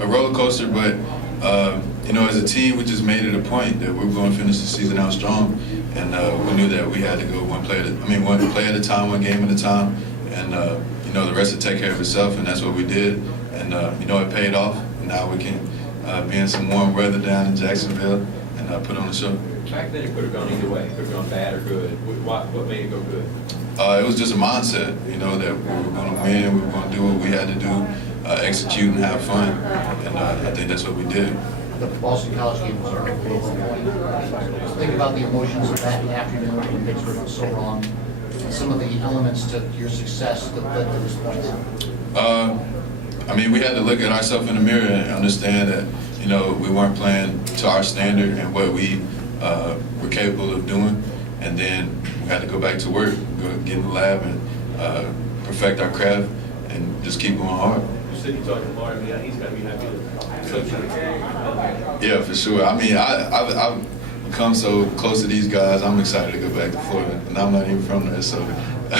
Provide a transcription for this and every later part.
A roller coaster, but you know, as a team, we just made it a point that we were going to finish the season out strong, and we knew that we had to go one play at a time, one game at a time, and you know, the rest would take care of itself, and that's what we did, and you know, it paid off. Now we can be in some warm weather down in Jacksonville and put on a show. Back then, it could have gone either way. It could have gone bad or good. What made it go good? It was just a mindset, you know, that we were going to win, we were going to do what we had to do, execute and have fun, and I think that's what we did. The Boston College game was our favorite point. Think about the emotions of that afternoon when Pittsburgh was so wrong, and some of the elements to your success that led to this point. I mean, we had to look at ourselves in the mirror and understand that, you know, we weren't playing to our standard and what we were capable of doing, and then we had to go back to work, get in the lab and perfect our craft and just keep going hard. You said you talked to Lamar. I mean, he's got to be happy to coach you. Yeah, for sure. I mean, I've become so close to these guys. I'm excited to go back to Florida, and I'm not even from there, so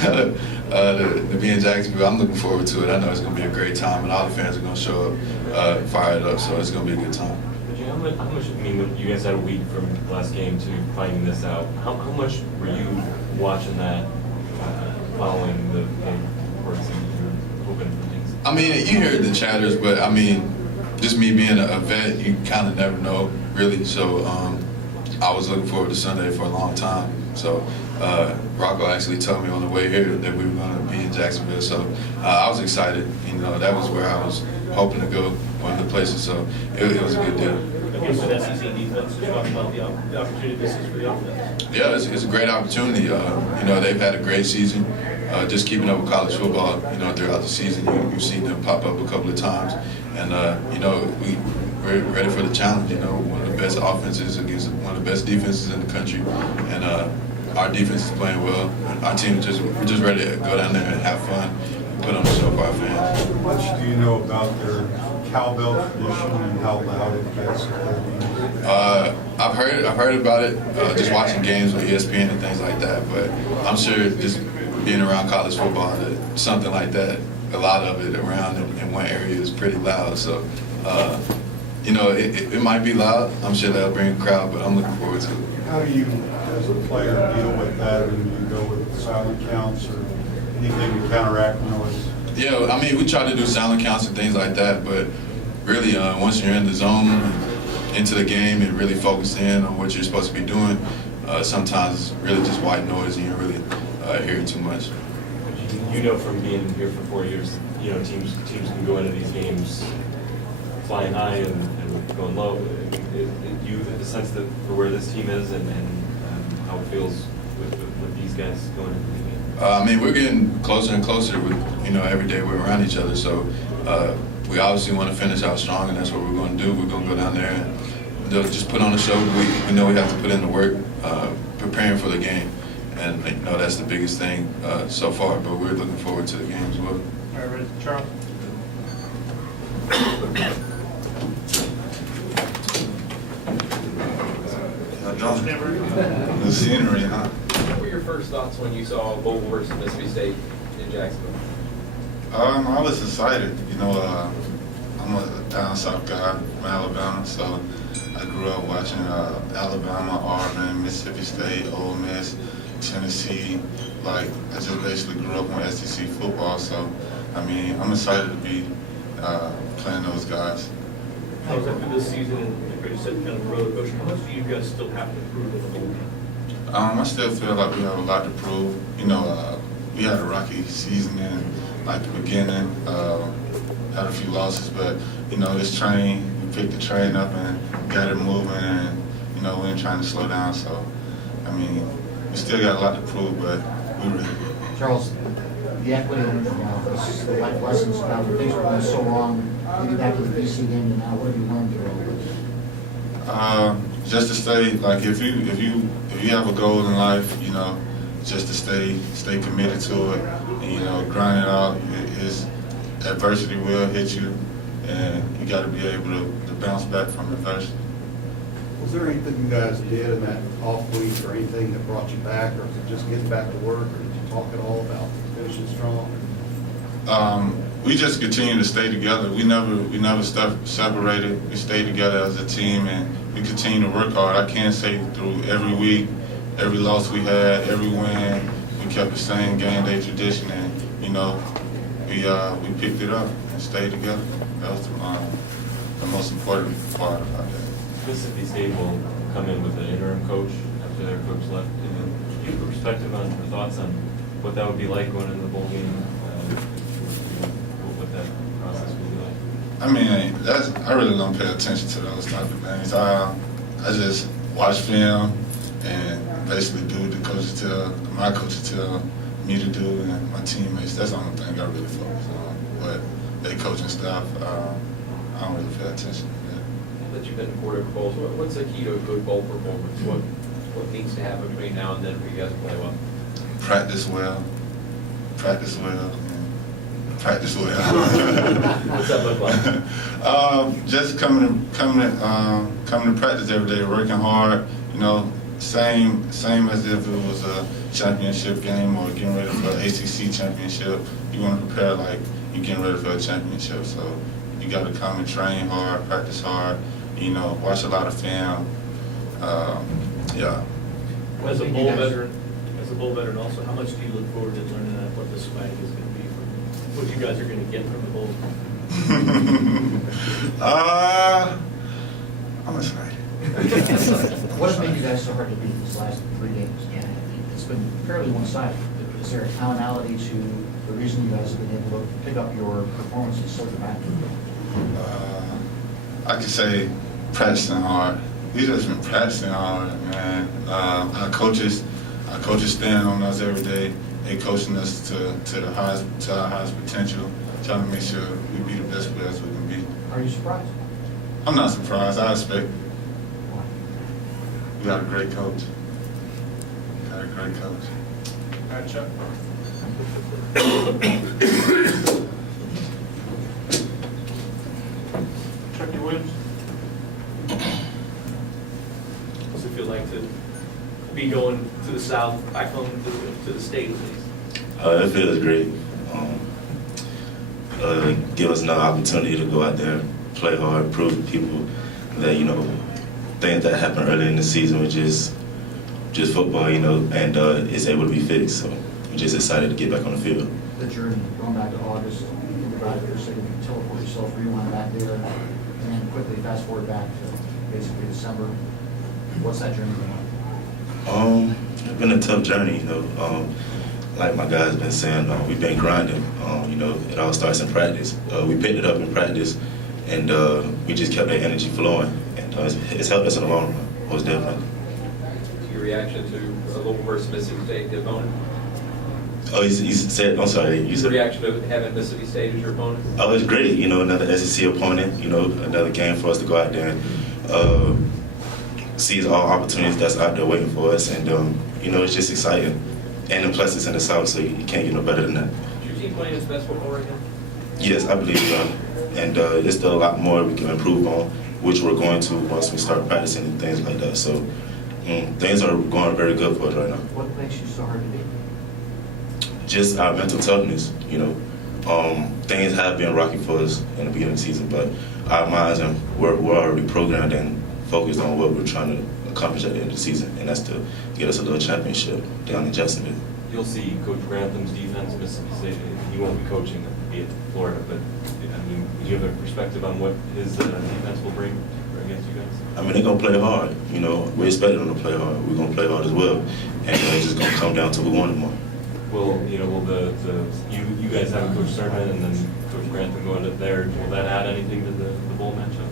to be in Jacksonville, I'm looking forward to it. I know it's going to be a great time, and all the fans are going to show up, fired up, so it's going to be a good time. How much, I mean, when you guys had a week from last game to finding this out, how much were you watching that, following the reports and you're hoping for things? I mean, you hear the chatters, but I mean, just me being a vet, you kind of never know, really. So I was looking forward to Sunday for a long time. So Rocco actually told me on the way here that we were going to be in Jacksonville. So I was excited. You know, that was where I was hoping to go, one of the places. So it was a good deal. Against the SEC defense, just talk about the opportunity this is for the offense. Yeah, it's a great opportunity. You know, they've had a great season. Just keeping up with college football, you know, throughout the season, you've seen them pop up a couple of times. And, you know, we're ready for the challenge. You know, one of the best offenses against one of the best defenses in the country. And our defense is playing well. Our team we're just ready to go down there and have fun and put on a show for our fans. How much do you know about their cowbell tradition and how loud it gets? I've heard about it, just watching games on ESPN and things like that. But I'm sure just being around college football, that something like that, a lot of it around in one area is pretty loud. So, you know, it might be loud. I'm sure that'll bring a crowd, but I'm looking forward to it. How do you, as a player, deal with that? And do you go with silent counts or anything to counteract noise? Yeah, I mean, we try to do silent counts and things like that, but really, once you're in the zone, into the game, and really focus in on what you're supposed to be doing, sometimes it's really just white noise and you're really hearing too much. You know, from being here for 4 years, you know, teams can go into these games flying high and going low. You have a sense that for where this team is and how it feels with these guys going into the game. I mean, we're getting closer and closer with, you know, every day we're around each other. So we obviously want to finish out strong, and that's what we're going to do. We're going to go down there and just put on a show. We know we have to put in the work, preparing for the game. And, you know, that's the biggest thing so far, but we're looking forward to the game as well. All right, ready, Charles? The scenery, huh? What were your first thoughts when you saw Bowl versus Mississippi State in Jacksonville? I was excited. You know, I'm a down south guy from Alabama, so I grew up watching Alabama, Auburn, Mississippi State, Ole Miss, Tennessee. Like, I just basically grew up on SEC football, so I mean, I'm excited to be playing those guys. How was that through this season? And like you said, kind of roller coaster. How much do you guys still have to prove in the bowl game? I still feel like we have a lot to prove. You know, we had a rocky season in like the beginning, had a few losses, but you know, this train, we picked the train up and got it moving, and you know, we ain't trying to slow down. So, I mean, we still got a lot to prove, but we're ready. Charles, the equity in the office, the life lessons about when things were going so wrong, getting back to the BC game and now, what have you learned through all this? Just to stay, like, if you have a goal in life, you know, just to stay committed to it, and you know, grind it out. Adversity will hit you, and you got to be able to bounce back from adversity. Was there anything you guys did in that off week or anything that brought you back, or was it just getting back to work, or did you talk at all about finishing strong? we just continue to stay together. We never separated. We stayed together as a team, and we continue to work hard. I can't say through every week, every loss we had, every win, we kept the same game day tradition, and you know, we picked it up and stayed together. That was the most important part about that. Mississippi State will come in with an interim coach after their coach left. Do you have a perspective on or thoughts on what that would be like going into the bowl game? What that process will be like? I mean, I really don't pay attention to those type of things. I just watch film and basically do what my coaches tell me to do, and my teammates. That's the only thing I really focus on. But they coaching staff, I don't really pay attention. That you've been to 4 different bowls, what's the key to a good bowl performance? What needs to happen between now and then for you guys to play well? Practice well, and practice well. What's that look like? Just coming to practice every day, working hard. You know, same as if it was a championship game or getting ready for an ACC championship. You want to prepare like you're getting ready for a championship. So you got to come and train hard, practice hard. You know, watch a lot of film. Yeah. As a bowl veteran also, how much do you look forward to learning what the swag is going to be from what you guys are going to get from the bowl? I'm excited. What has made you guys so hard to beat these last 3 games? Yeah, it's been fairly one-sided. Is there a commonality to the reason you guys have been able to pick up your performances so dramatically? I could say practicing hard. We just been practicing hard, man. Our coaches stand on us every day. They coaching us to our highest potential, trying to make sure we be the best players we can be. Are you surprised? I'm not surprised. I expect it. We got a great coach. All right, Chuck. Chucky Williams. What's it feel like to be going to the South, back home to the state at least? It feels great. Give us another opportunity to go out there, play hard, prove to people that, you know, things that happened early in the season were just football, you know, and it's able to be fixed. So we're just excited to get back on the field. The journey, going back to August, think about it for a second, you teleport yourself, rewind back there, and then quickly fast forward back to basically December. What's that journey been like? It's been a tough journey, you know. Like my guys been saying, we've been grinding. You know, it all starts in practice. We picked it up in practice, and we just kept that energy flowing, and it's helped us in the long run, most definitely. Your reaction to a Louisville versus Mississippi State, the opponent? Oh, you said, I'm sorry. You Your said reaction to having Mississippi State as your opponent? Oh, it's great. You know, another SEC opponent. You know, another game for us to go out there and seize all opportunities that's out there waiting for us, and you know, it's just exciting. And then plus it's in the South, so you can't get no better than that. Is your team playing its best football right now? Yes, I believe so. And there's still a lot more we can improve on, which we're going to once we start practicing and things like that. So things are going very good for us right now. What makes you so hard to beat? Just our mental toughness, you know. Things have been rocky for us in the beginning of the season, but our minds we're already programmed and focused on what we're trying to accomplish at the end of the season, and that's to get us a little championship down in Jacksonville. You'll see Coach Grantham's defense, Mississippi State. He won't be coaching, be it Florida, but I mean, do you have a perspective on what his defense will bring against you guys? I mean, they're gonna play hard. You know, we expect them to play hard. We're gonna play hard as well, and it's just gonna come down to who won more. Will you guys have Coach Sermon and then Coach Grantham going up there? Will that add anything to the bowl matchup?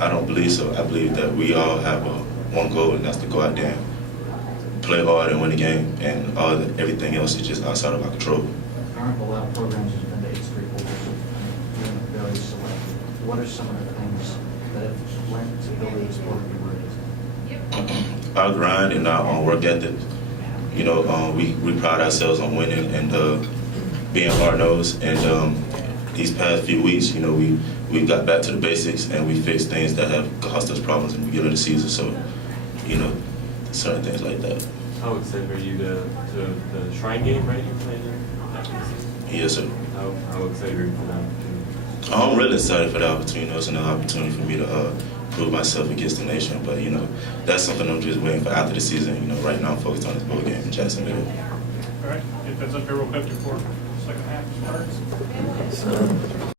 I don't believe so. I believe that we all have one goal, and that's to go out there and play hard and win the game, and everything else is just outside of our control. There aren't a lot of programs that have been to 8 straight bowls, and very selective. What are some of the things that have lent to building this sport to be where it is? Our grind and our own work ethic. You know, we pride ourselves on winning and being hard-nosed. And these past few weeks, you know, we got back to the basics and we fixed things that have caused us problems in the beginning of the season. So, you know, certain things like that. How excited are you to the Shrine game, right? You're playing after the season? Yes, sir. How excited are you for that? I'm really excited for the opportunity. It's another opportunity for me to prove myself against the nation. But, that's something I'm just waiting for after the season. Right now I'm focused on this bowl game in Jacksonville. All right, if that's up here, we'll cut you for second half starts.